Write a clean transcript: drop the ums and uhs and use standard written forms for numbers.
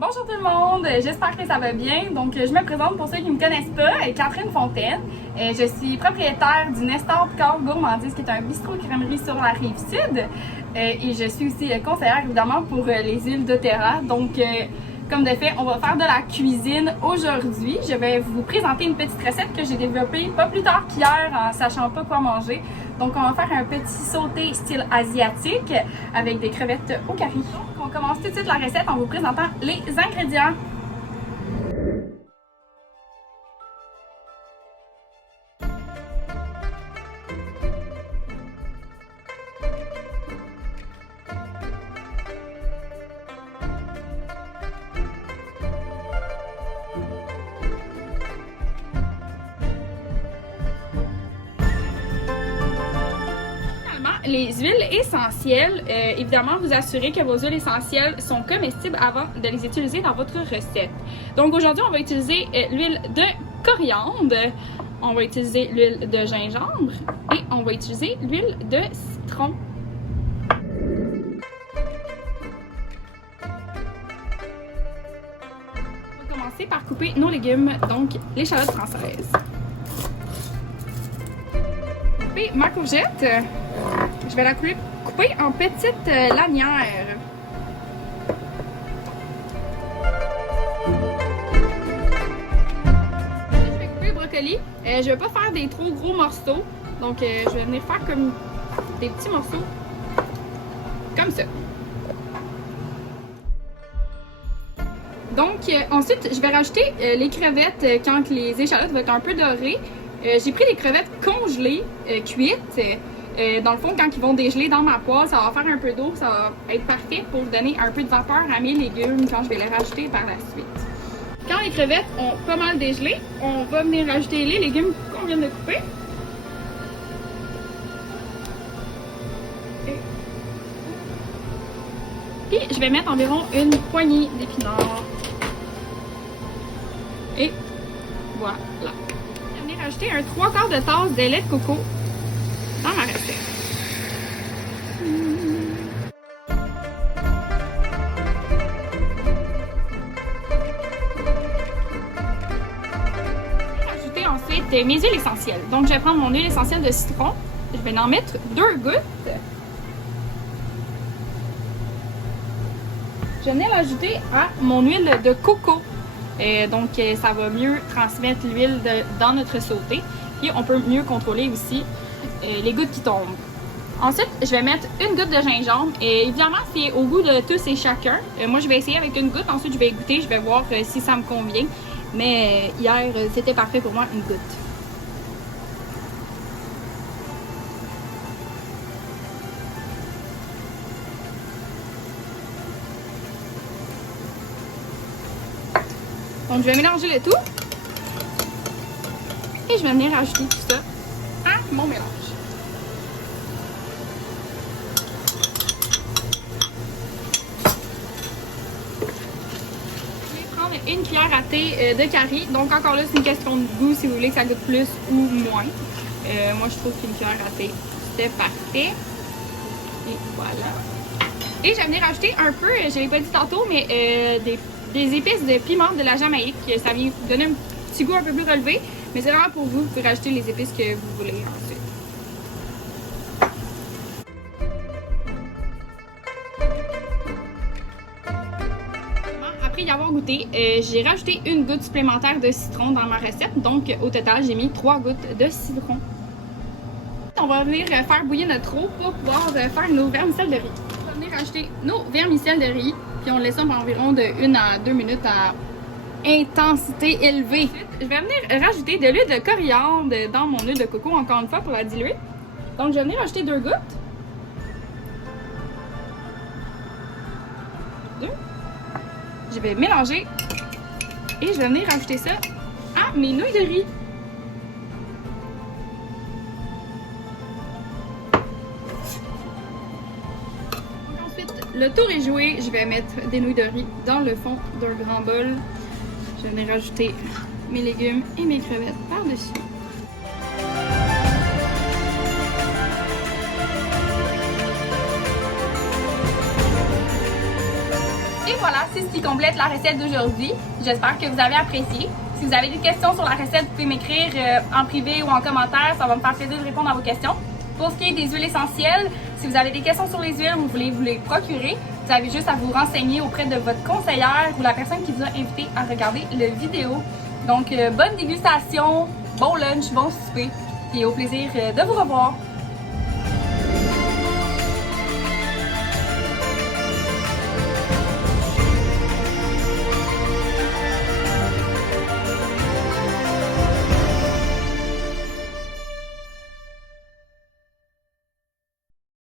Bonjour tout le monde, j'espère que ça va bien. Donc, je me présente pour ceux qui ne me connaissent pas, Catherine Fontaine. Je suis propriétaire du Nestor Picard Gourmandise, qui est un bistrot-crèmerie sur la Rive-Sud. Et je suis aussi conseillère, évidemment, pour les îles d'Otera. Donc, comme de fait, on va faire de la cuisine aujourd'hui. Je vais vous présenter une petite recette que j'ai développée pas plus tard qu'hier en sachant pas quoi manger. Donc, on va faire un petit sauté style asiatique avec des crevettes au curry. Donc, on commence tout de suite la recette en vous présentant les ingrédients. Les huiles essentielles, évidemment, vous assurez que vos huiles essentielles sont comestibles avant de les utiliser dans votre recette. Donc aujourd'hui, on va utiliser l'huile de coriandre, on va utiliser l'huile de gingembre et on va utiliser l'huile de citron. On va commencer par couper nos légumes, donc l'échalote française. Couper ma courgette. Je vais la couper en petites lanières. Je vais couper le brocoli. Je ne vais pas faire des trop gros morceaux. Donc, je vais venir faire comme des petits morceaux. Comme ça. Donc, ensuite, je vais rajouter les crevettes quand les échalotes vont être un peu dorées. J'ai pris des crevettes congelées, cuites. Dans le fond, quand ils vont dégeler dans ma poêle, ça va faire un peu d'eau, ça va être parfait pour donner un peu de vapeur à mes légumes quand je vais les rajouter par la suite. Quand les crevettes ont pas mal dégelé, on va venir rajouter les légumes qu'on vient de couper. Et je vais mettre environ une poignée d'épinards. Et voilà. Je vais venir rajouter un 3/4 de tasse de lait de coco dans ma recette. Je vais rajouter ensuite mes huiles essentielles. Donc, je vais prendre mon huile essentielle de citron. Je vais en mettre 2 gouttes. Je vais l'ajouter à mon huile de coco. Donc, ça va mieux transmettre l'huile dans notre sauté. Et on peut mieux contrôler aussi les gouttes qui tombent. Ensuite, je vais mettre une goutte de gingembre. Et évidemment, c'est au goût de tous et chacun. Moi, je vais essayer avec une goutte. Ensuite, je vais goûter. Je vais voir si ça me convient. Mais hier, c'était parfait pour moi, une goutte. Donc, je vais mélanger le tout. Et je vais venir ajouter tout ça à mon mélange. Je vais prendre une cuillère à thé de curry. Donc encore là, c'est une question de goût si vous voulez que ça goûte plus ou moins. Moi, je trouve qu'une cuillère à thé, c'était parfait. Et voilà. Et je vais venir ajouter un peu, je ne l'ai pas dit tantôt, mais des épices de piment de la Jamaïque. Ça vient donner un petit goût un peu plus relevé. Mais c'est vraiment pour vous. Vous pouvez rajouter les épices que vous voulez ensuite. Après y avoir goûté, j'ai rajouté une goutte supplémentaire de citron dans ma recette. Donc, au total, j'ai mis 3 gouttes de citron. On va venir faire bouillir notre eau pour pouvoir faire nos vermicelles de riz. On va venir rajouter nos vermicelles de riz. Puis on laisse ça environ de 1 à 2 minutes à intensité élevée. Je vais venir rajouter de l'huile de coriandre dans mon huile de coco, encore une fois, pour la diluer. Donc, je vais venir rajouter 2 gouttes. 2. Je vais mélanger et je vais venir rajouter ça à mes nouilles de riz. Donc, ensuite, le tour est joué. Je vais mettre des nouilles de riz dans le fond d'un grand bol. Je vais venir rajouter mes légumes et mes crevettes par-dessus. Et voilà, c'est ce qui complète la recette d'aujourd'hui. J'espère que vous avez apprécié. Si vous avez des questions sur la recette, vous pouvez m'écrire en privé ou en commentaire. Ça va me faire plaisir de répondre à vos questions. Pour ce qui est des huiles essentielles, si vous avez des questions sur les huiles ou vous voulez vous les procurer, vous avez juste à vous renseigner auprès de votre conseillère ou la personne qui vous a invité à regarder la vidéo. Donc, bonne dégustation, bon lunch, bon souper et au plaisir de vous revoir.